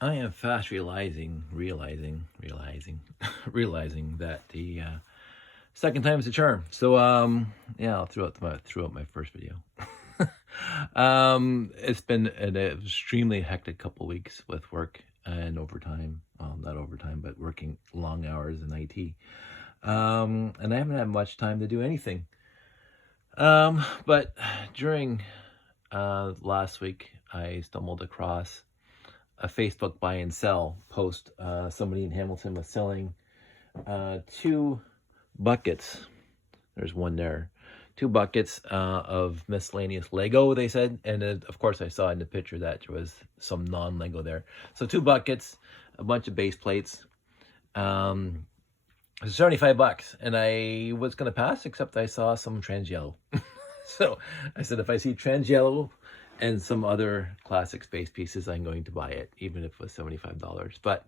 I am fast realizing realizing that the second time is a charm. So yeah, I'll throw out my first video. It's been an extremely hectic couple weeks with work and overtime. Well, not overtime, but working long hours in IT. And I haven't had much time to do anything. But during last week, I stumbled across a Facebook buy and sell post. Somebody in Hamilton was selling two buckets. There's one there. Two buckets of miscellaneous Lego, they said. And of course, I saw in the picture that there was some non-Lego there. So two buckets, a bunch of base plates. It was $75. And I was going to pass, except I saw some trans yellow. So I said, if I see trans yellow and some other classic space pieces, I'm going to buy it, even if it was $75. But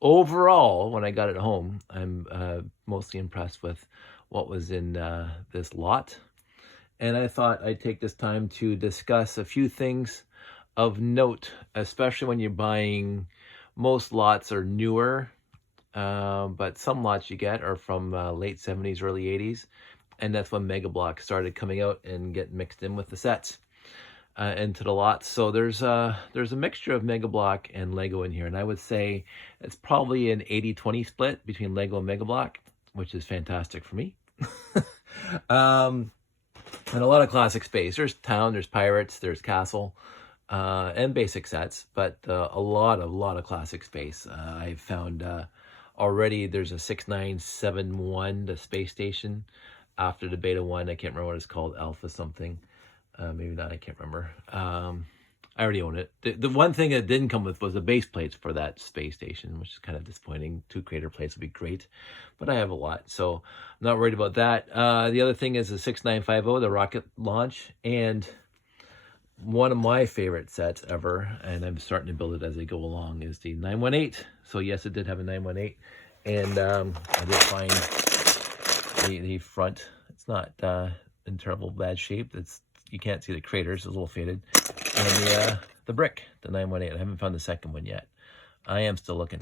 overall, when I got it home, I'm mostly impressed with what was in this lot. And I thought I'd take this time to discuss a few things of note, especially when you're buying. Most lots are newer, but some lots you get are from late 70s, early 80s. And that's when MegaBlok started coming out and getting mixed in with the sets into the lots. So there's a mixture of MegaBlok and Lego in here. And I would say it's probably an 80-20 split between Lego and MegaBlok, which is fantastic for me. And a lot of classic space. There's Town, there's Pirates, there's Castle, and basic sets, but a lot of classic space. I've found already there's a 6971, the space station, after the beta one. I can't remember what it's called, Alpha something. Maybe not, I can't remember. I already own it. The one thing it didn't come with was the base plates for that space station, which is kind of disappointing. 2 crater plates would be great, but I have a lot, so I'm not worried about that. The other thing is the 6950, the rocket launch, and one of my favorite sets ever, and I'm starting to build it as I go along, is the 918. So yes, it did have a 918, and I did find the front. It's not in terrible bad shape. You can't see the craters, it's a little faded. And the brick, the 918. I haven't found the second one yet. I am still looking.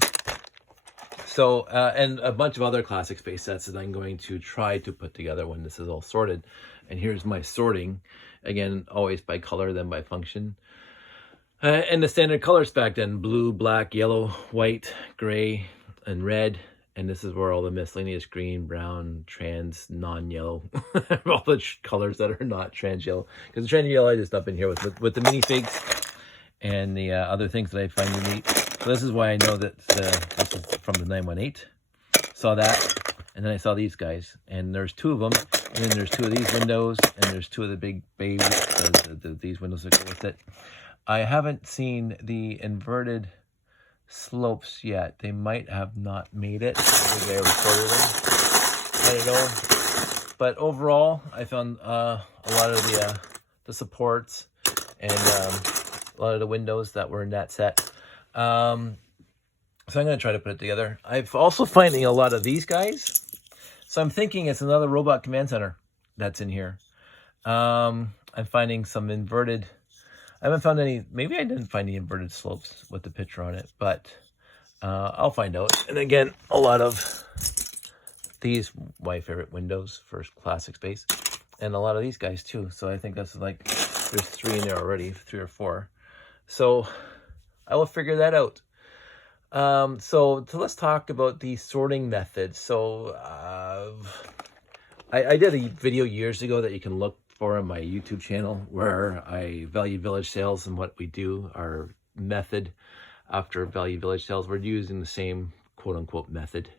So, and a bunch of other classic space sets that I'm going to try to put together when this is all sorted. And here's my sorting. Again, always by color, then by function. And the standard colors back then: blue, black, yellow, white, gray, and red. And this is where all the miscellaneous green, brown, trans, non-yellow, all the colors that are not trans yellow. Because the trans yellow I just up in here with the minifigs and the other things that I find unique. So this is why I know that this is from the 918. Saw that, and then I saw these guys, and there's 2 of them, and then there's 2 of these windows, and there's 2 of the big bay these windows that go with it. I haven't seen the inverted slopes yet. They might have not made it. Maybe I recorded them. I don't know. But overall, I found a lot of the supports and a lot of the windows that were in that set. So I'm going to try to put it together. I'm also finding a lot of these guys. So I'm thinking it's another robot command center that's in here. I'm finding some inverted. I haven't found any. Maybe I didn't find the inverted slopes with the picture on it, but I'll find out. And again, a lot of these, my favorite windows for classic space, and a lot of these guys too. So I think that's like, there's 3 in there already, 3 or 4. So I will figure that out. So let's talk about the sorting method. So I did a video years ago that you can look for on my YouTube channel, where I value village sales, and what we do, our method after value village sales, we're using the same quote-unquote method.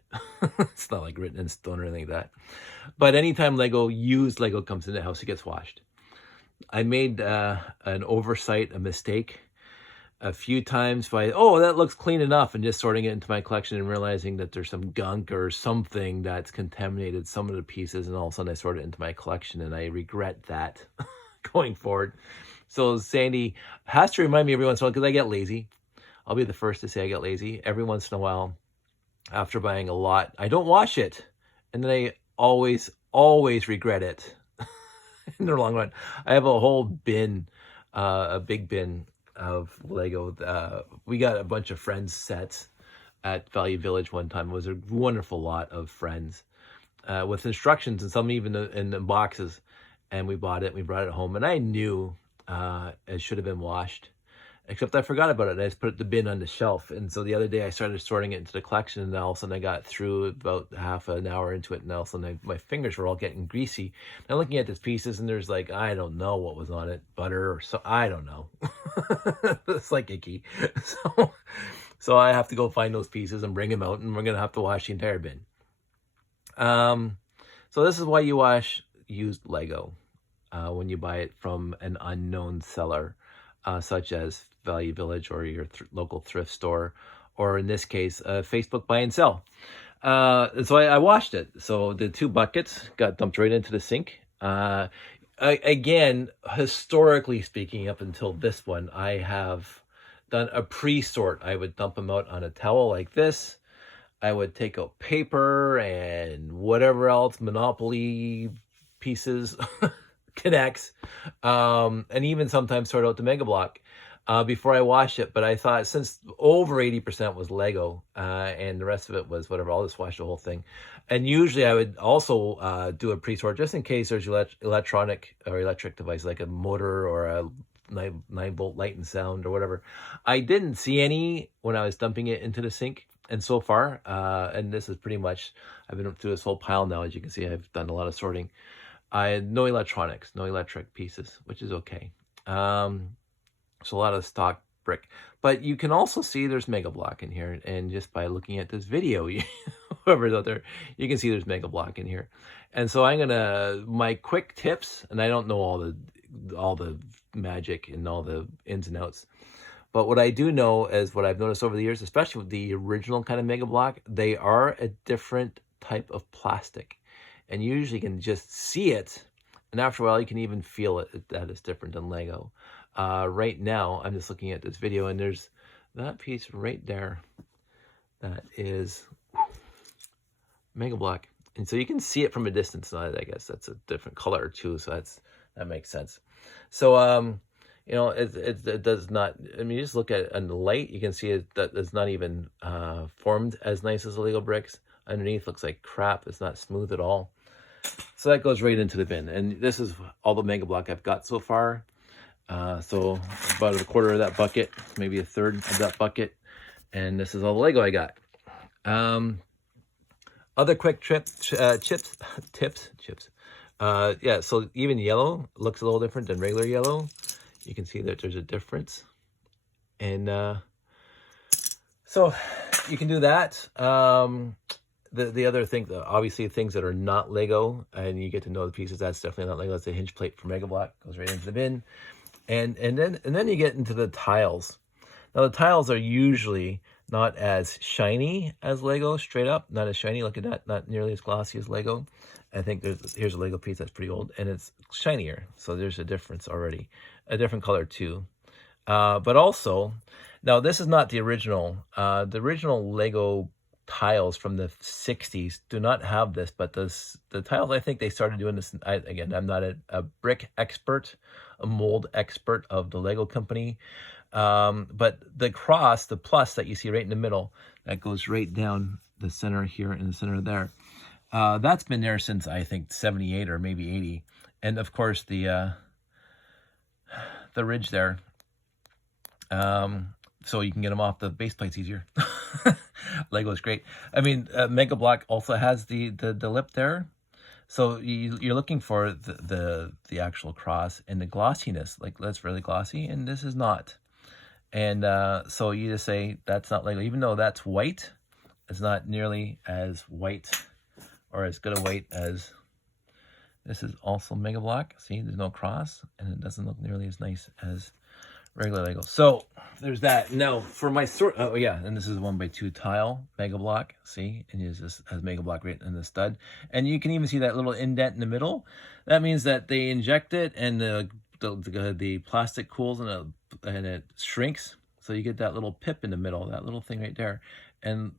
It's not like written in stone or anything like that. But anytime used Lego comes in the house, it gets washed. I made an oversight, a mistake, a few times by, oh, that looks clean enough, and just sorting it into my collection and realizing that there's some gunk or something that's contaminated some of the pieces, and all of a sudden I sort it into my collection, and I regret that going forward. So Sandy has to remind me every once in a while, because I get lazy. I'll be the first to say I get lazy. Every once in a while, after buying a lot, I don't wash it, and then I always regret it in the long run. I have a whole bin, a big bin of Lego. We got a bunch of friends sets at Value Village one time. It was a wonderful lot of friends with instructions and some even in the boxes. And we bought it. We brought it home, and I knew it should have been washed. Except I forgot about it. I just put the bin on the shelf. And so the other day I started sorting it into the collection, and all of a sudden I got through about half an hour into it, and all of a sudden my fingers were all getting greasy. And I'm looking at these pieces, and there's like, I don't know what was on it, butter or so, I don't know. It's like icky. So I have to go find those pieces and bring them out, and we're going to have to wash the entire bin. So this is why you wash used Lego when you buy it from an unknown seller, such as Value Village or your local thrift store, or in this case, Facebook buy and sell. So I washed it. So the 2 buckets got dumped right into the sink. Again, historically speaking, up until this one, I have done a pre-sort. I would dump them out on a towel like this. I would take out paper and whatever else, Monopoly pieces, connects, and even sometimes sort out the MegaBlok before I washed it. But I thought, since over 80% was Lego and the rest of it was whatever, I'll just wash the whole thing. And usually I would also do a pre-sort just in case there's electronic or electric device like a motor or a 9-volt light and sound or whatever. I didn't see any when I was dumping it into the sink. And so far, and this is pretty much, I've been through this whole pile now. As you can see, I've done a lot of sorting. I had no electronics, no electric pieces, which is okay. So a lot of stock brick. But you can also see there's MegaBlok in here. And just by looking at this video, whoever's out there, you can see there's MegaBlok in here. And so I'm going to, my quick tips, and I don't know all the magic and all the ins and outs. But what I do know is what I've noticed over the years, especially with the original kind of MegaBlok, they are a different type of plastic. And you usually can just see it. And after a while, you can even feel it, that it's different than Lego. Right now, I'm just looking at this video, and there's that piece right there. That is MegaBlok. And so you can see it from a distance. I guess that's a different color too. So that makes sense. So, you know, it does not, I mean, you just look at it in the light, you can see it, that it's not even formed as nice as the Lego bricks. Underneath looks like crap. It's not smooth at all. So that goes right into the bin. And this is all the MegaBlok I've got so far. So about a quarter of that bucket, maybe a third of that bucket. And this is all the Lego I got. Other quick tips. Yeah, so even yellow looks a little different than regular yellow. You can see that there's a difference. And so you can do that. The other thing, obviously things that are not Lego, and you get to know the pieces, that's definitely not Lego. That's a hinge plate for MegaBlok, goes right into the bin. And then you get into the tiles. Now the tiles are usually not as shiny as Lego, straight up, not as shiny. Look at that, not nearly as glossy as Lego. I think here's a Lego piece that's pretty old, and it's shinier. So there's a difference already, a different color too. But also, now this is not the original. The original Lego tiles from the 60s do not have this, but the tiles, I think they started doing this. Again, I'm not a brick expert, a mold expert of the Lego company. But the cross, the plus that you see right in the middle, that goes right down the center here and the center there. That's been there since, I think, 78 or maybe 80. And of course the ridge there. So you can get them off the base plates easier. Lego is great. I mean, MegaBlok also has the lip there. So you're looking for the actual cross and the glossiness. Like, that's really glossy, and this is not. And so you just say that's not Lego, even though that's white. It's not nearly as white or as good a white as this is also MegaBlok. See, there's no cross, and it doesn't look nearly as nice as regular Lego. So there's that. Now for my sort, oh yeah, and this is a 1x2 tile MegaBlok. See, and it just has MegaBlok right in the stud, and you can even see that little indent in the middle. That means that they inject it, and the plastic cools and it shrinks, so you get that little pip in the middle, that little thing right there. And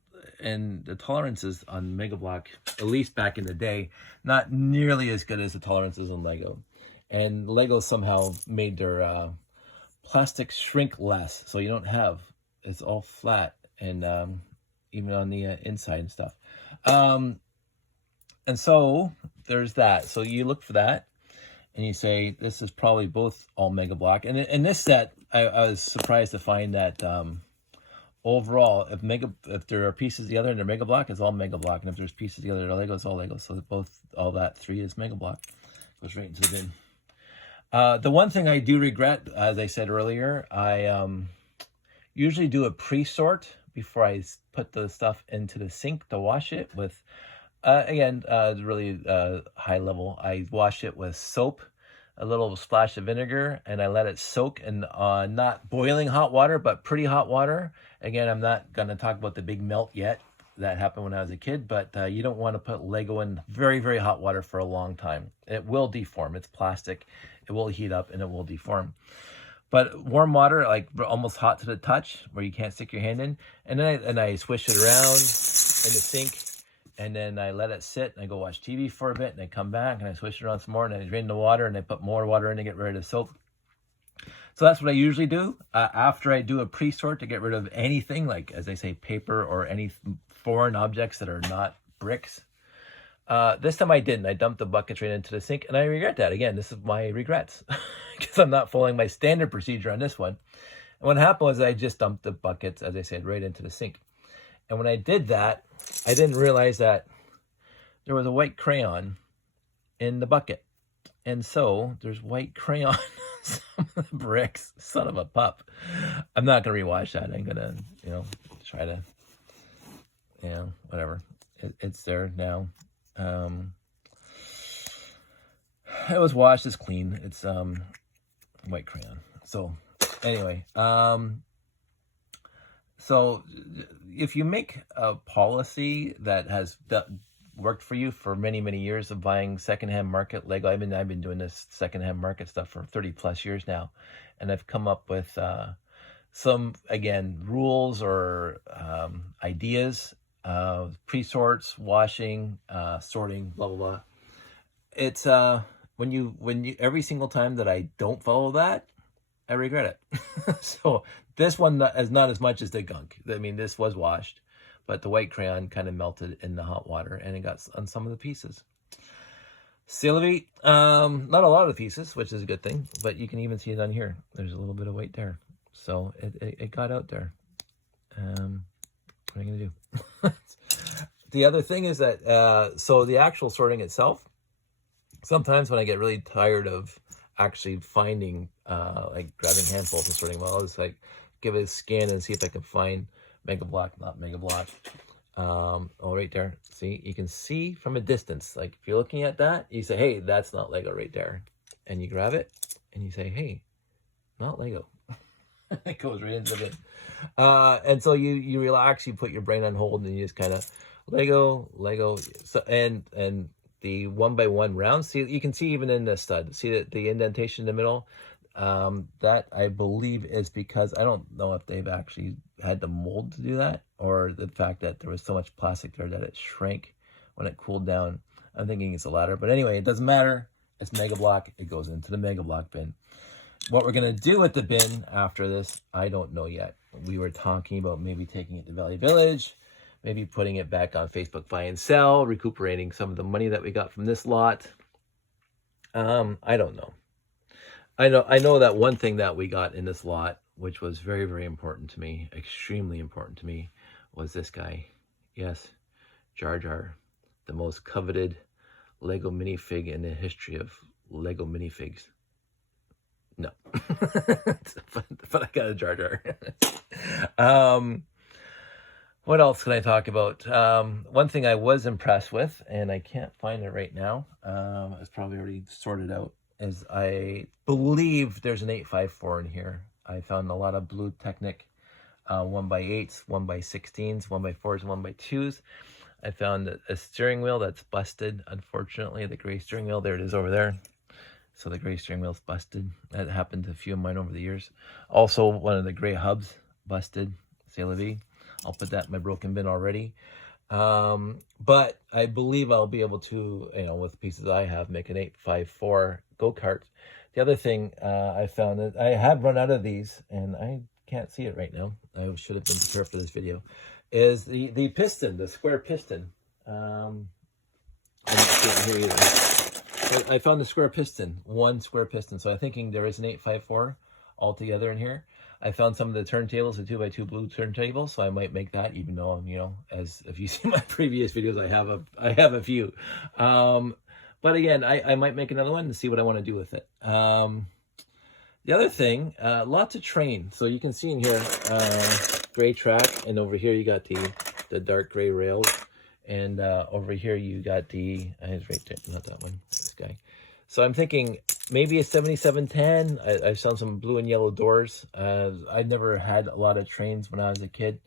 the tolerances on MegaBlok, at least back in the day, not nearly as good as the tolerances on Lego. And Lego somehow made their plastics shrink less, so you don't have, it's all flat, and even on the inside and stuff. And so there's that. So you look for that, and you say, this is probably both all MegaBlok. And in this set, I was surprised to find that overall, if there are pieces together and they're MegaBlok, it's all MegaBlok. And if there's pieces together that are Lego, it's all Lego. So all that 3 is MegaBlok. Goes right into the bin. The one thing I do regret, as I said earlier, I usually do a pre-sort before I put the stuff into the sink to wash it with, again, really high level. I wash it with soap, a little splash of vinegar, and I let it soak in not boiling hot water, but pretty hot water. Again, I'm not going to talk about the big melt yet. That happened when I was a kid, but you don't want to put Lego in very, very hot water for a long time. It will deform. It's plastic. It will heat up and it will deform. But warm water, like almost hot to the touch, where you can't stick your hand in, and then I swish it around in the sink, and then I let it sit, and I go watch TV for a bit, and I come back, and I swish it around some more, and I drain the water, and I put more water in to get rid of the soap. So that's what I usually do after I do a pre-sort to get rid of anything, like, as I say, paper or any foreign objects that are not bricks. This time I didn't. I dumped the buckets right into the sink, and I regret that. Again, this is my regrets, because I'm not following my standard procedure on this one. And what happened was I just dumped the buckets, as I said, right into the sink. And when I did that, I didn't realize that there was a white crayon in the bucket. And so there's white crayon on some of the bricks. Son of a pup. I'm not going to rewash that. I'm going to, try to, whatever. It's there now. It was washed. It's clean. It's white crayon. So anyway, so if you make a policy that has worked for you for many, many years of buying secondhand market Lego, I've been doing this secondhand market stuff for 30 plus years now, and I've come up with some, again, rules or ideas, pre-sorts, washing, sorting, blah blah blah. It's when you every single time that I don't follow that, I regret it. So this one is not as much as the gunk. I mean, this was washed, but the white crayon kind of melted in the hot water, and it got on some of the pieces. Sylvie, not a lot of the pieces, which is a good thing, but you can even see it on here. There's a little bit of white there, so it got out there. What am I gonna do? The other thing is that so the actual sorting itself, sometimes when I get really tired of actually finding, like grabbing handfuls and sorting, well, I'll just like give it a scan and see if I can find MegaBlok, not MegaBlok. Oh, right there. See, you can see from a distance. Like if you're looking at that, you say, hey, that's not Lego right there. And you grab it and you say, hey, not Lego. It goes right into the bin. And so you relax, you put your brain on hold, and you just kind of Lego. So and the 1x1 rounds. See, you can see even in the stud. See the indentation in the middle. That I believe is because I don't know if they've actually had the mold to do that, or the fact that there was so much plastic there that it shrank when it cooled down. I'm thinking it's the latter, but anyway, it doesn't matter. It's MegaBlok. It goes into the MegaBlok bin. What we're gonna do with the bin after this, I don't know yet. We were talking about maybe taking it to Valley Village, maybe putting it back on Facebook Buy and Sell, recuperating some of the money that we got from this lot. I don't know. I know that one thing that we got in this lot, which was very, very important to me, extremely important to me, was this guy. Yes, Jar Jar, the most coveted Lego minifig in the history of Lego minifigs. No. but I got a Jar Jar. What else can I talk about? One thing I was impressed with, and I can't find it right now, it's probably already sorted out, is I believe there's an 854 in here. I found a lot of Blue Technic 1x8s, 1x16s, 1x4s, and 1x2s. I found a steering wheel that's busted. Unfortunately, the gray steering wheel, there it is over there. So the gray steering wheel's busted. That happened to a few of mine over the years. Also, one of the gray hubs busted. C'est la vie. I'll put that in my broken bin already. But I believe I'll be able to, with the pieces I have, make an 854 go-kart The other thing I found that I have run out of these, and I can't see it right now. I should have been prepared for this video. Is the piston, the square piston. I'm not seeing it here either. But I found the square piston, one square piston. So I'm thinking there is an 854 altogether in here. I found some of the turntables, the 2x2 blue turntables, so I might make that, even though, you know, as if you see my previous videos, I have a few. But again, I might make another one to see what I want to do with it. The other thing, lots of train. So you can see in here, gray track, and over here you got the dark gray rails, and over here you got it's right there, not that one, this guy. So I'm thinking maybe a 7710. I found some blue and yellow doors. I never had a lot of trains when I was a kid,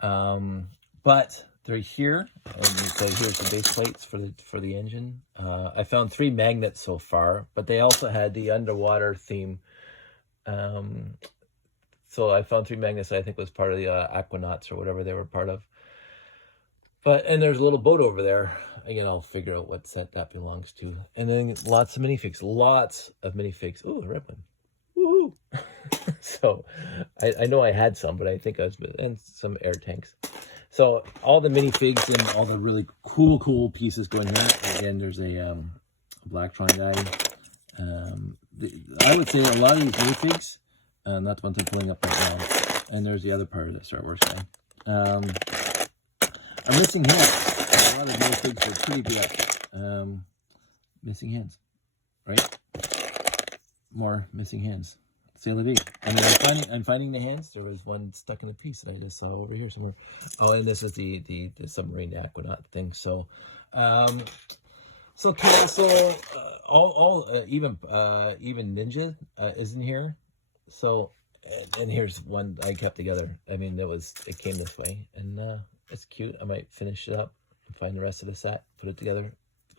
but they're here. And so here's the base plates for the engine. I found 3 magnets so far, but they also had the underwater theme. So I found 3 magnets that I think was part of the Aquanauts or whatever they were part of. And there's a little boat over there. Again, I'll figure out what set that belongs to. And then lots of minifigs. Lots of minifigs. Oh, a red one. Woohoo! So I know I had some, but I think and some air tanks. So all the minifigs and all the really cool pieces going here. Again, there's a Blacktron guy. I would say a lot of these minifigs, not the ones I'm pulling up right now. And there's the other part of the Star Wars guy. I'm missing hands. A lot of minifigs are pretty big. Missing hands, right? More missing hands. C'est la vie. I mean, I'm finding the hands. There was one stuck in a piece that I just saw over here somewhere. Oh, and this is the submarine Aquanaut thing. So, even Ninja is in here. So, and here's one I kept together. I mean, it came this way, and it's cute. I might finish it up and find the rest of the set, put it together.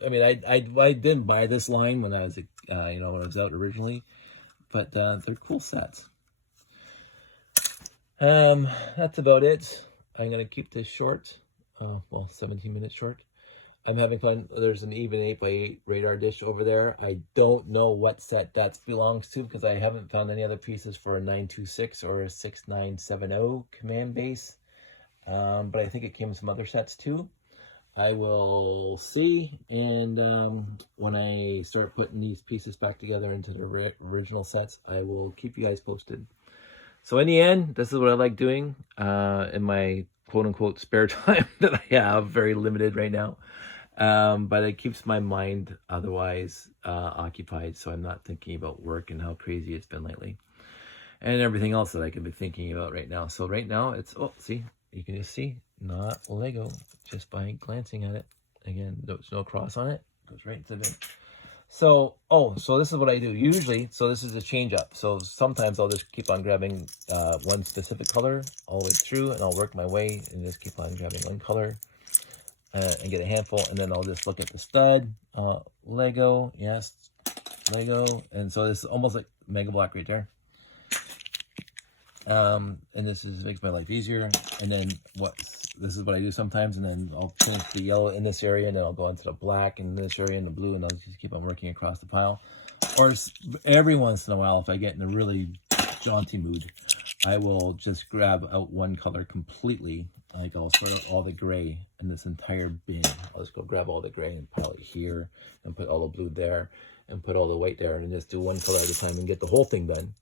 I mean, I didn't buy this line when I was when I was out originally, but they're cool sets. That's about it. I'm gonna keep this short. 17 minutes short. I'm having fun. There's an even 8x8 radar dish over there. I don't know what set that belongs to because I haven't found any other pieces for a 926 or a 6970 command base. But I think it came with some other sets too. I will see, and when I start putting these pieces back together into the original sets, I will keep you guys posted. So in the end, this is what I like doing in my quote-unquote spare time that I have, very limited right now. But it keeps my mind otherwise occupied, so I'm not thinking about work and how crazy it's been lately. And everything else that I could be thinking about right now. So right now, it's, see, you can just see, not Lego, just by glancing at it. Again, there's no cross on it. Goes right to the bin. So, so this is what I do. Usually, so this is a change up. So sometimes I'll just keep on grabbing one specific color all the way through, and I'll work my way and just keep on grabbing one color and get a handful. And then I'll just look at the stud, Lego, yes, Lego. And so this is almost like MegaBlok right there. And this makes my life easier. And then this is what I do sometimes, and then I'll change the yellow in this area, and then I'll go into the black in this area and the blue, and I'll just keep on working across the pile. Or every once in a while, if I get in a really jaunty mood, I will just grab out one color completely. Like I'll sort out all the gray in this entire bin. I'll just go grab all the gray and pile it here, and put all the blue there, and put all the white there, and just do one color at a time and get the whole thing done.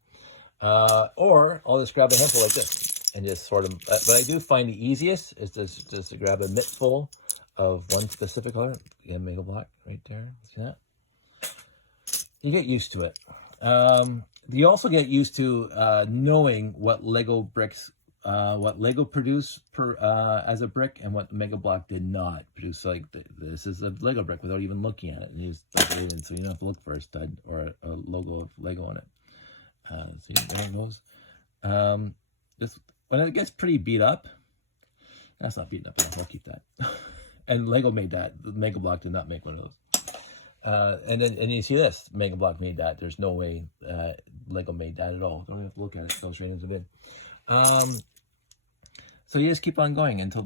Or I'll just grab a handful like this and just sort of, but I do find the easiest is just to grab a mitt full of one specific color. Again, MegaBlok right there. See that? You get used to it. You also get used to knowing what Lego bricks, what Lego produced as a brick, and what MegaBlok did not produce. So like this is a Lego brick without even looking at it, and you just plug it in, so you don't have to look for a stud or a logo of Lego on it. See, there it goes. When it gets pretty beat up, that's not beaten up enough, I'll keep that. And Lego made that. MegaBlok did not make one of those. And you see this, MegaBlok made that. There's no way Lego made that at all. Don't even have to look at it. It goes right into the bin. So you just keep on going until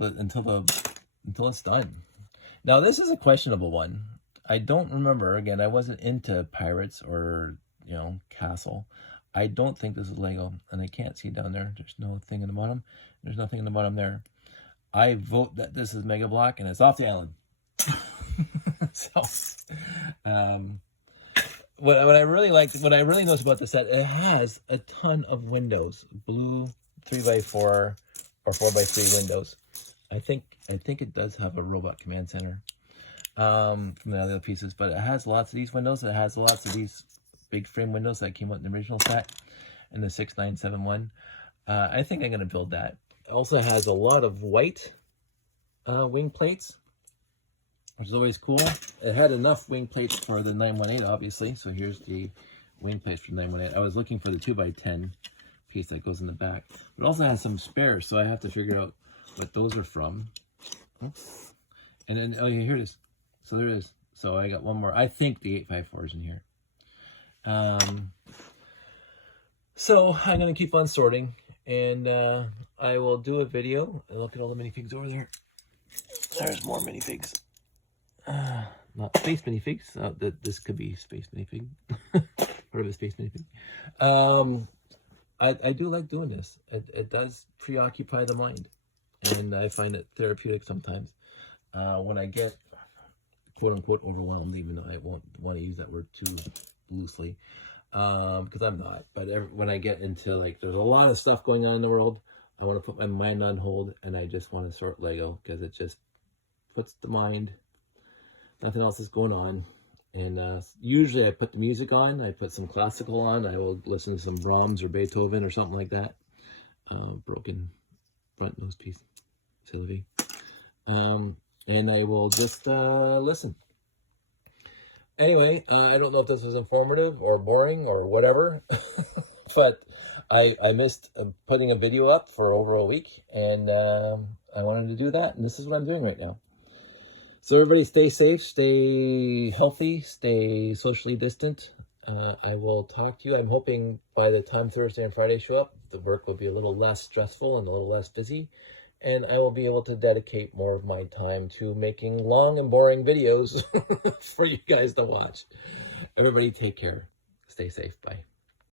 it's done. Now this is a questionable one. I don't remember. Again, I wasn't into pirates or you know, castle. I don't think this is Lego, and I can't see down there. There's no thing in the bottom. There's nothing in the bottom there. I vote that this is MegaBlok, and it's off the island. So, what I really liked, what I really noticed about the set, it has a ton of windows, blue 3x4 or 4x3 windows. I think it does have a robot command center from the other pieces, but it has lots of these windows. It has lots of these big frame windows that came out in the original set in the 6971. I think I'm going to build that. It also has a lot of white wing plates, which is always cool. It had enough wing plates for the 918, obviously. So here's the wing plates for 918. I was looking for the 2x10 piece that goes in the back. But it also has some spares, so I have to figure out what those are from. And then, oh yeah, here it is. So there it is. So I got one more. I think the 854 is in here. So I'm going to keep on sorting, and I will do a video. Look at all the minifigs over there. There's more minifigs. Not space minifigs. This could be space minifig. Part of a space minifig. I do like doing this. It does preoccupy the mind, and I find it therapeutic sometimes. When I get quote unquote overwhelmed, even though I won't want to use that word too loosely, because I'm not. But when I get into, like, there's a lot of stuff going on in the world, I want to put my mind on hold, and I just want to sort Lego, because it just puts the mind. Nothing else is going on. And usually I put the music on. I put some classical on. I will listen to some Brahms or Beethoven or something like that. Broken front nose piece. Sylvie. And I will just listen. Anyway, I don't know if this was informative or boring or whatever, but I missed putting a video up for over a week, and I wanted to do that, and this is what I'm doing right now. So everybody stay safe, stay healthy, stay socially distant. I will talk to you. I'm hoping by the time Thursday and Friday show up, the work will be a little less stressful and a little less busy, and I will be able to dedicate more of my time to making long and boring videos for you guys to watch. Everybody take care. Stay safe. Bye.